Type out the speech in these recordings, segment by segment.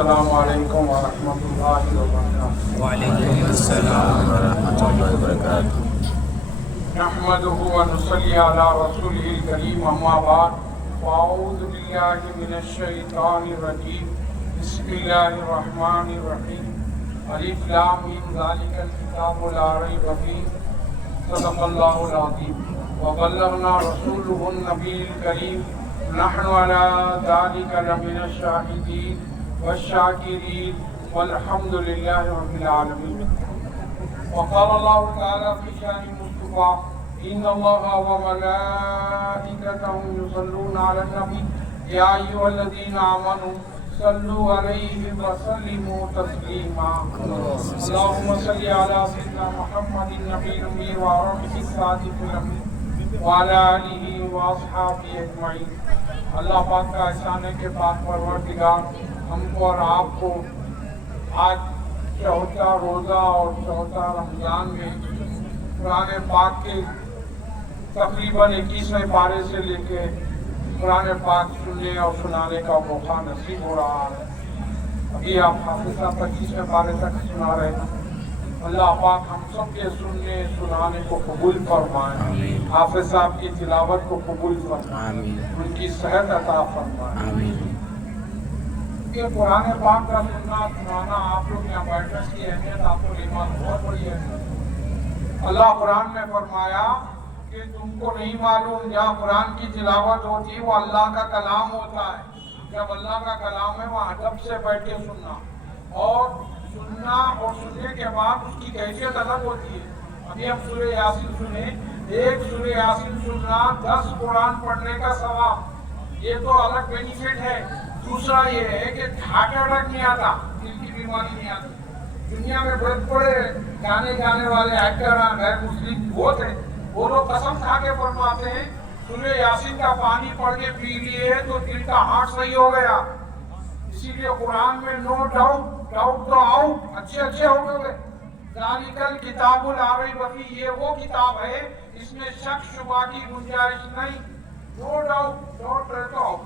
السلام علیکم ورحمۃ اللہ وبرکاتہ۔ وعلیکم السلام ورحمۃ اللہ وبرکاتہ۔ نحمده ونصلی علی رسولہ الکریم، اما بعد، فاعوذ باللہ من الشیطان الرجیم، بسم اللہ الرحمن الرحیم، الف لام میم ذالک الکتاب لا ریب فیہ، صدق اللہ العظیم، وبلغنا رسولہ النبی الکریم، نحن علی ذالک لمن الشاہدین والشاکرین والحمد للہ رب العالمین۔ وقال اللہ تعالی فی شان مصطفیٰ، ان اللہ وملائکتہ یصلون علی النبی یا ایھا الذین آمنوا صلوا علیہ وسلموا تسلیما۔ اللہم صل علی سیدنا محمد النبی الأمی وعلى الصادق الأمین وعلی آلہ واصحابہ اجمعین۔ اللہ پاک کا احسان ہے کہ پاک پروردگار ہم کو اور آپ کو آج چوتھا روزہ اور چوتھا رمضان میں قرآن پاک کے تقریباً 21ویں پارے سے لے کے قرآن پاک سننے اور سنانے کا موقع نصیب ہو رہا ہے۔ ابھی آپ حافظ صاحب 25ویں پارے تک سنا رہے ہیں۔ اللہ پاک ہم سب کے سننے سنانے کو قبول فرمائے، حافظ صاحب کی تلاوت کو قبول فرمائے، ان کی صحت عطا فرمائے۔ یہ قرآن پاک کا سننا سنانا آپ لوگ یہاں بیٹھنے کی اہمیت آپ کو ایمان بہت بڑی ہے۔ اللہ قرآن میں فرمایا کہ تم کو نہیں معلوم جہاں قرآن کی تلاوت ہوتی ہے وہ اللہ کا کلام ہوتا ہے۔ جب اللہ کا کلام ہے وہاں ادب سے بیٹھ کے سننا، اور سننا اور سننے کے بعد اس کی کیفیت الگ ہوتی ہے۔ ابھی ہم سورہ یاسین سنیں، ایک سورہ یاسین سننا 10 قرآن پڑھنے کا ثواب، یہ تو الگ بینیفٹ ہے۔ دوسرا یہ ہے کہ ہارٹ اٹیک نہیں آتا، دل کی بیماری نہیں آتی۔ دنیا میں بڑے بڑے گانے گانے والے ایکٹر ہیں، غیر مسلم بہت ہیں، وہ لوگ قسم کھا کے فرماتے ہیں سورہ یاسین کا پانی پڑھ کے پی لیے تو دل کا ہارٹ صحیح ہو گیا۔ اسی لیے قرآن میں نو ڈاؤٹ، ڈاؤٹ تو آؤٹ، اچھے ہو گئے۔ ذالک الکتاب لا ریب فیہ، یہ وہ کتاب ہے اس میں شک شبہ کی گنجائش نہیں۔ نو ڈاؤٹ، ڈاؤٹ رہتا ہو۔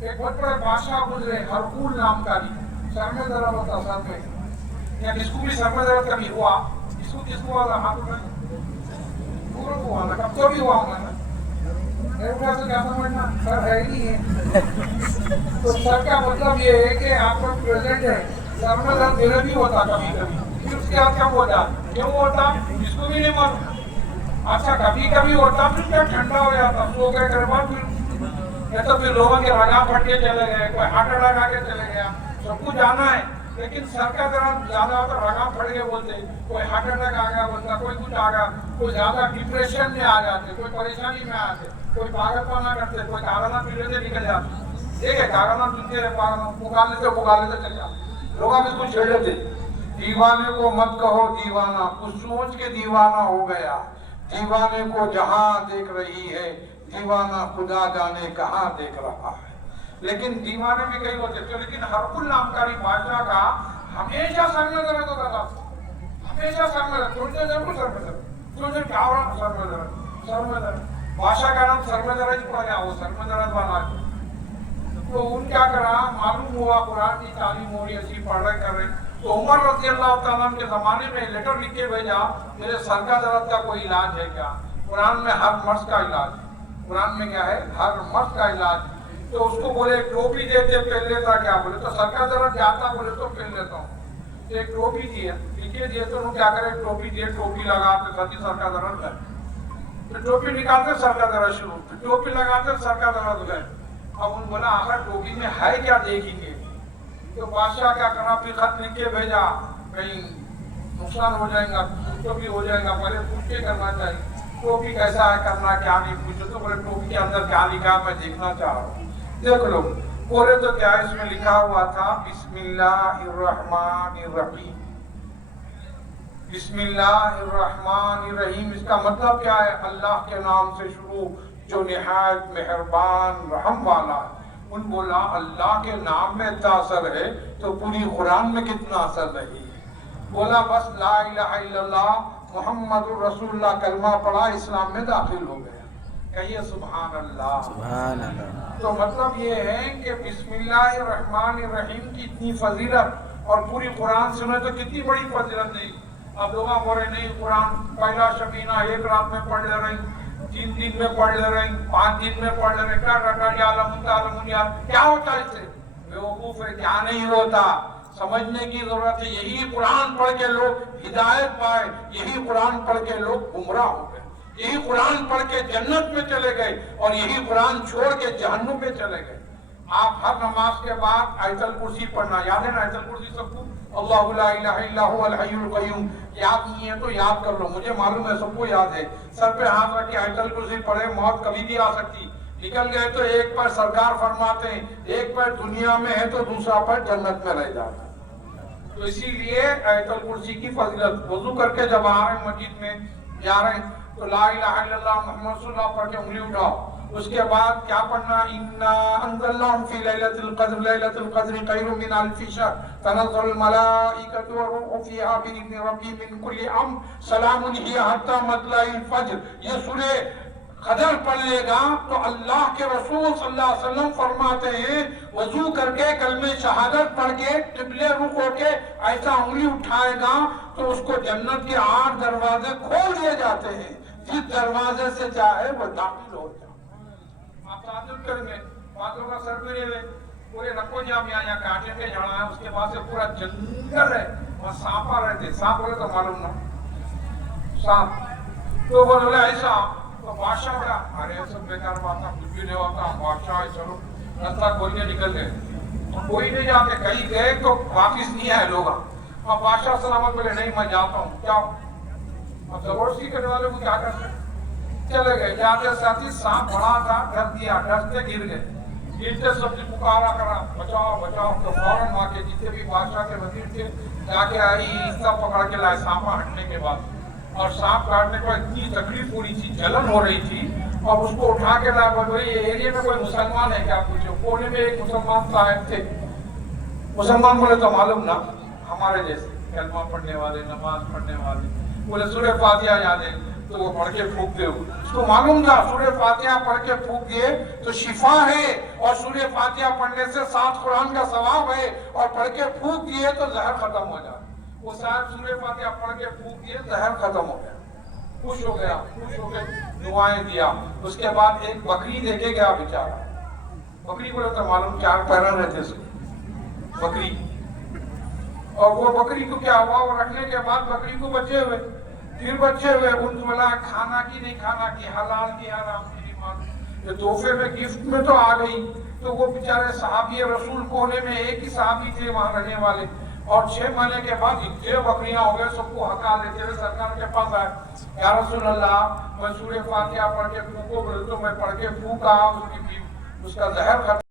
ایک بہت بڑے بادشاہ گزرے، ہرقول نام کا بھی، سر میں درد ہوتا، سر میں، یا کس کو بھی سر میں درد کبھی ہوا؟ کس کو ہوا؟ ہاتھ میں پورا ہوا نا، کب تو بھی ہوا ہوگا نا۔ میرے پاس تو کیا سمجھنا، سر ہے ہی نہیں ہے۔ تو سر کا مطلب یہ ہے کہ آپ کا پریزنٹ ہے۔ سر میں درد میرے بھی ہوتا کبھی کبھی، پھر اس کے بعد کب ہوتا، کیوں ہوتا اس کو بھی نہیں معلوم۔ اچھا کبھی کبھی ہوتا، پھر کیا ٹھنڈا ہو جاتا، سو گئے گھر بعد، یا تو پھر لوگوں کے رگا پھٹ کے چلے گئے، کوئی ہارٹ اٹیک آ کے چلے گیا، سب کچھ جانا ہے۔ لیکن سر کا درد زیادہ ہوتا، رگا پھٹ گئے بولتے، کوئی ہارٹ اٹیک آ گیا بولتا، کوئی کچھ آ گیا، کوئی زیادہ ڈپریشن میں آ جاتے، کوئی پریشانی میں آتے، کوئی پاگل پانا کرتے، کوئی کاغذہ پی لیتے نکل جاتے۔ دیکھے کاغذہ پیتے پکا لیتے چل جاتے، لوگ اس کو چھیڑ لیتے۔ دیوانے کو مت کہو دیوانہ، کچھ سوچ کے دیوانہ ہو گیا۔ دیوانے کو جہاں دیکھ رہی ہے، دیوانہ خدا جانے کہاں دیکھ رہا ہے۔ لیکن دیوانے میں کئی ہوتے تھے، لیکن ہرقل نام کا بادشاہ کا ہمیشہ سر میں درد ہوتا تھا، ہمیشہ سر میں درد، تھوڑی دیر ضرور سر میں درد، تھوڑی دیر کیا ہو رہا، سر میں درد، سر میں درد۔ بادشاہ کا نام سر میں درد ہی پڑ گیا، وہ سر میں درد والا ہے۔ تو ان کیا کرا، معلوم ہوا قرآن کی تعلیم ہو رہی، ایسی پڑھ رہے کر رہے، تو عمر رضی اللہ تعالیٰ کے زمانے میں لیٹر لکھ کے بھیجا، میرے سر کا درد کا کوئی علاج ہے کیا؟ قرآن میں ہر مرض کا علاج ہے، قرآن میں کیا ہے، ہر مرض کا علاج۔ تو اس کو بولے ٹوپی دیتے، پہن لیتا، کیا بولے تو سر کا درد جاتا، بولے تو پہن لیتا ہوں۔ ایک ٹوپی دی ہے، لکھے دیے تو کیا کرے، ٹوپی دیے، ٹوپی لگاتے سر کا درد گئے، پھر ٹوپی نکالتے سر کا درد شروع، پھر ٹوپی لگاتے سر کا درد گئے۔ اب ان بولا آخر ٹوپی میں ہے کیا دیکھیں گے، تو بادشاہ کیا کرنا، پھر خط لکھ کے بھیجا، کہیں نقصان ہو جائے گا، تو بھی ہو جائے گا، پہلے پوچھ کے کرنا چاہیے، ٹوپی کیسا ہے، کرنا کیا، نہیں پوچھو تو بولے ٹوپی کے اندر کیا لکھا میں دیکھنا چاہ رہا ہوں۔ دیکھ لو، بولے تو کیا اس میں لکھا ہوا تھا، بسم اللہ الرحمن الرحیم، بسم اللہ الرحمن الرحیم۔ اس کا مطلب کیا ہے، اللہ کے نام سے شروع جو نہایت مہربان رحم والا ہے۔ ان بولا اللہ کے نام میں اتنا اثر ہے تو پوری قرآن میں کتنا اثر نہیں ہے۔ بولا بس لا الہ الا اللہ محمد الرسول اللہ کلمہ پڑھا، اسلام میں داخل ہو گیا۔ کہیے سبحان اللہ۔ سبحان اللہ۔ تو مطلب یہ ہے کہ بسم اللہ الرحمن الرحیم کی اتنی فضیلت، اور پوری قرآن سنیں تو کتنی بڑی فضیلت نہیں۔ اب لوگ بول رہے نہیں قرآن پہلا شبینہ ایک رات میں پڑھ لے رہی، 3 دن میں پڑھ لے رہی، 5 دن میں پڑھ لے رہے، کیا ہوتا ہے اس سے؟ بیوقوف ہے، کیا نہیں ہوتا، سمجھنے کی ضرورت ہے۔ یہی قرآن پڑھ کے لوگ ہدایت پائے، یہی قرآن پڑھ کے لوگ گمراہ ہو گئے، یہی قرآن پڑھ کے جنت میں چلے گئے، اور یہی قرآن چھوڑ کے جہنم میں چلے گئے۔ آپ ہر نماز کے بعد آیت الکرسی پڑھنا، یاد ہے نا آیت الکرسی سب کو؟ اللہ لا الہ الا هو الحی القیوم، یاد نہیں ہے تو یاد کر لو، مجھے معلوم ہے سب کو یاد ہے۔ سر پہ ہاتھ رکھ کے آیت الکرسی پڑھے، موت کبھی بھی آ سکتی، نکل گئے تو ایک پر سرکار فرماتے ہیں ایک پر دنیا میں ہے تو دوسرا پر جنت میں رہ جاتا ہے۔ تو اسی لیے آیت الکرسی کی فضیلت، وضو کر کے جب آ رہے ہیں مسجد میں جا رہے ہیں تو لا الہ الا اللہ محمد رسول اللہ پڑھ کے انگلی اٹھاؤ، اس کے بعد کیا پڑھنا؟ انا انزلناه فی لیلۃ القدر، لیلۃ القدر خیر من الف شہر، تنزل الملائکۃ والروح فیہا بإذن ربہم من کل امر، سلام ہی حتی مطلع الفجر۔ یہ سورہ قدر پڑھ لے گا تو اللہ کے رسول صلی اللہ علیہ وسلم فرماتے ہیں وضو کر کے کلمہ شہادت پڑھ کے قبلے رخ ہو کے ایسا انگلی اٹھائے گا تو اس کو جنت کے 8 دروازے کھول دیے جاتے ہیں، جس دروازے سے چاہے وہ داخل ہو جائے۔ آپ تعجب کریں گے، باتوں کا سر پھیرے ہوئے پورے رکو جامعہ یا کانٹے کے جھڑا ہے، اس کے بعد سے پورا جنگل ہے، وہاں سانپا رہتے، سانپ بولے تو معلوم نہ سانپ، تو وہ بولے ایسا تو بادشاہ بڑا ارے سب بیکار بات ہے، کچھ بھی نہیں ہوتا، بادشاہ ہے چلو رستہ کھول کے نکل گئے، کوئی نہیں جاتے، کہیں گئے تو واپس نہیں آئے لوگ۔ اب بادشاہ سلامت بولے نہیں میں جاتا ہوں، کیا اب زبردستی کرنے والے کو کیا کرتے، چلے گئے، جاتے ساتھی سانپ بڑا تھا، ڈر دیا، ڈر سے گر گئے، گرتے سب نے پکارا کرا بچاؤ بچاؤ، تو فوراً وہاں کے جتنے بھی بادشاہ کے وزیر تھے جا کے آئی سب پکڑ کے لائے سانپا ہٹنے کے بعد، اور سانپ کاٹنے کے بعد اتنی تکلیف ہو رہی تھی، جلن ہو رہی تھی، اور اس کو اٹھا کے لائے، بھائی یہ ایریے میں کوئی مسلمان ہے کیا پوچھو؟ کونے میں ایک مسلمان صاحب تھے، مسلمان بولے تو معلوم نہ ہمارے جیسے کلمہ پڑھنے والے، نماز پڑھنے والے، بولے سورہ فاتحہ یاد ہے تو وہ پڑھ کے پھونک دے، اس کو معلوم تھا سورہ فاتحہ پڑھ کے پھونک دیے تو شفا ہے، اور سورہ فاتحہ پڑھنے سے 7 قرآن کا ثواب ہے، اور پڑھ کے پھونک دیے تو زہر ختم ہو جائے۔ وہ صاحب سورہ فاتحہ پڑھ کے پھونک دیے، زہر ختم ہو گیا، خوش ہو گیا، خوش ہو کے دعائیں دیا۔ اس کے بعد ایک بکری دے کے گیا بیچارہ، بکری بولے تو معلوم 4 پیروں رہتے سے بکری، اور وہ بکری کو کیا ہوا، وہ رکھنے کے بعد بکری کو بچے ہوئے، پھر بچے ہوئے، ان کو بولا کھانا کی نہیں کھانا کی، حلال کی حرام کی نہیں معلوم، یہ تحفے میں گفٹ میں تو آ گئی، تو وہ بیچارے صحابی رسول کونے میں ایک ہی صحابی تھے وہاں رہنے والے، اور 6 مہینے کے بعد اتنے بکریاں ہو گئے، سب کو ہکا دیتے ہوئے سرکار کے پاس آئے، یا رسول اللہ میں سورہ فاتحہ پڑھ کے پھونکو، بولے تو میں پڑھ کے پھونکا، اس کا زہر ختم